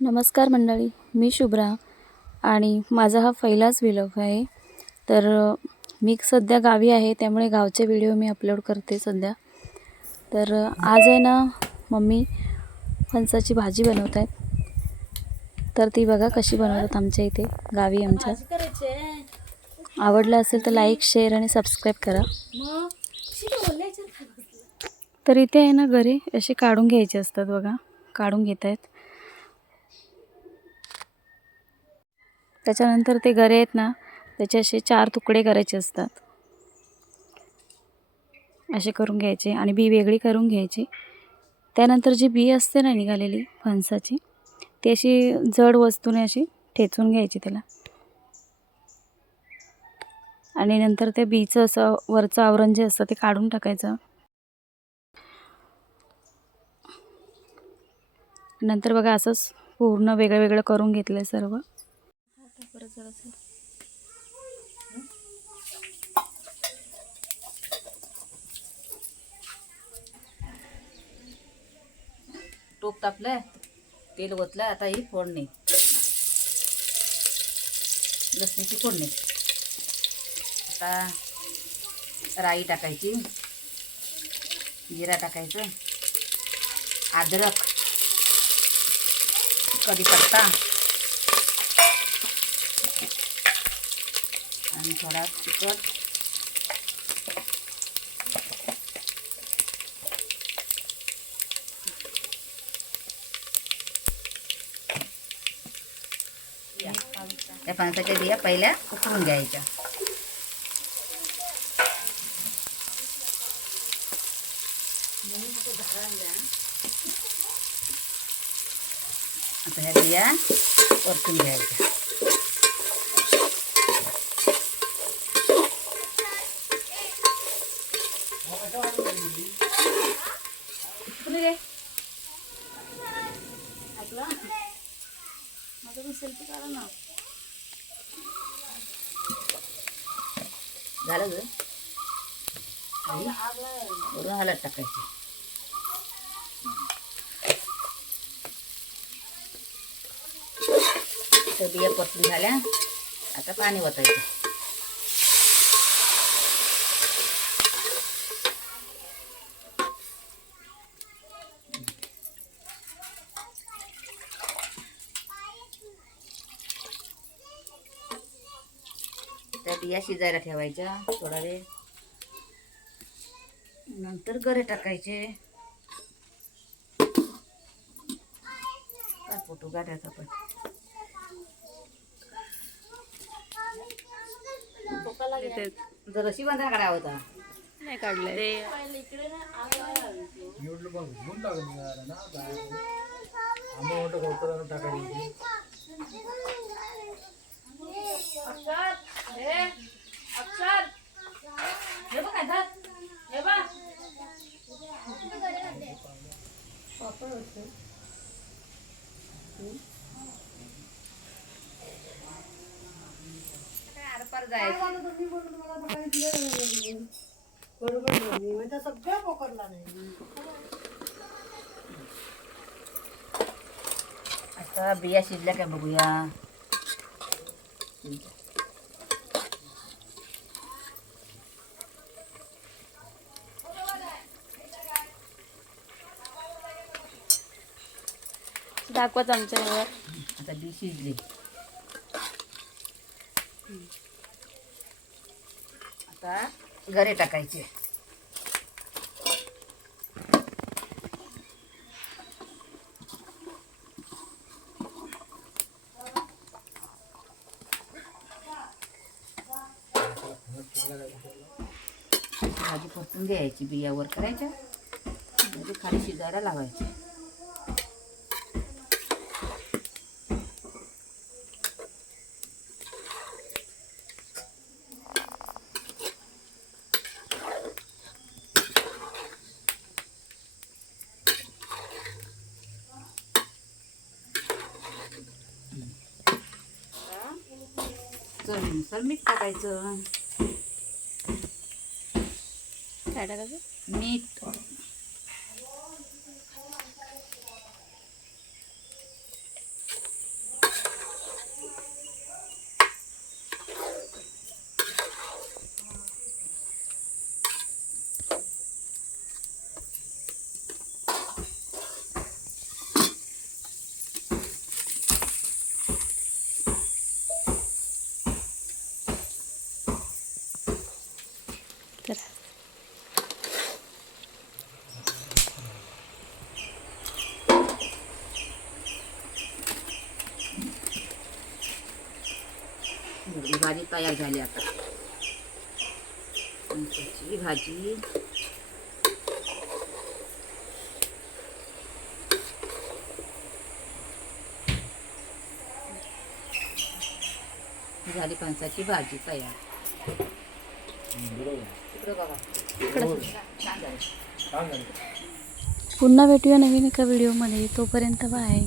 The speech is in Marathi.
नमस्कार मंडळी, मी शुभ्रा आणि माझा हा पहिलाच व्लॉग आहे. तर मी सध्या गावी आहे, त्यामुळे गावचे व्हिडिओ मी अपलोड करते सध्या. तर आज आहे ना, मम्मी फणसाची भाजी बनवत आहेत. तर ती बघा कशी बनवतात आमच्या इथे गावी आमच्या. आवडलं असेल तर लाईक, शेअर आणि सबस्क्राईब करा. तर इथे आहे ना, गरे असे काढून घ्यायचे असतात बघा, काढून घेत आहेत. त्याच्यानंतर ते गरे आहेत ना, त्याचे असे 4 तुकडे करायचे असतात. असे करून घ्यायचे आणि बी वेगळी करून घ्यायची. त्यानंतर जी बी असते ना निघालेली फणसाची, ती अशी जड वस्तूने अशी ठेचून घ्यायची त्याला. आणि नंतर ते बीचं असं वरचं आवरण जे असतं ते काढून टाकायचं. नंतर बघा असंच पूर्ण वेगळं वेगळं करून घेतलं सर्व. टोप तापलं, तेल ओतलं. आता ही फोडणी, लसणीची फोडणी. आता राई टाकायची, जिरा टाकायचं, अद्रक, कढीपत्ता आणि थोडा तिखट. त्या फणसाच्या बिया पहिल्या उकळून घ्यायच्या. आता ह्या बिया परतून घ्यायच्या. झालं ग, वरून हळद टाकायची. तर बिया परतून झाल्या. आता पाणी ओतायचं. त्या बिया शिजायला ठेवायच्या थोडा वेळ. नंतर गरे टाकायचे. काय फोटो काढायचा पण. जराशी बांधा काढा होता, नाही काढलंय. आता बिया शिजल्या काय बघूया. दाखवाच आमच्यावर. आता बी शिजली. आता गरे टाकायचे. भाजी परतून घ्यायची, बियावर करायच्या, म्हणजे खाली शिजायला लावायची. चवीनुसार मीठ टाकायचं. काय टाकायचं? मीठ. भाजी तयार झाली आता. फणसाची भाजी झाली. फणसाची भाजी तयार. इकडं बघा. छान झाली. पुन्हा भेटूया नवीन एका व्हिडिओमध्ये. तोपर्यंत बाय.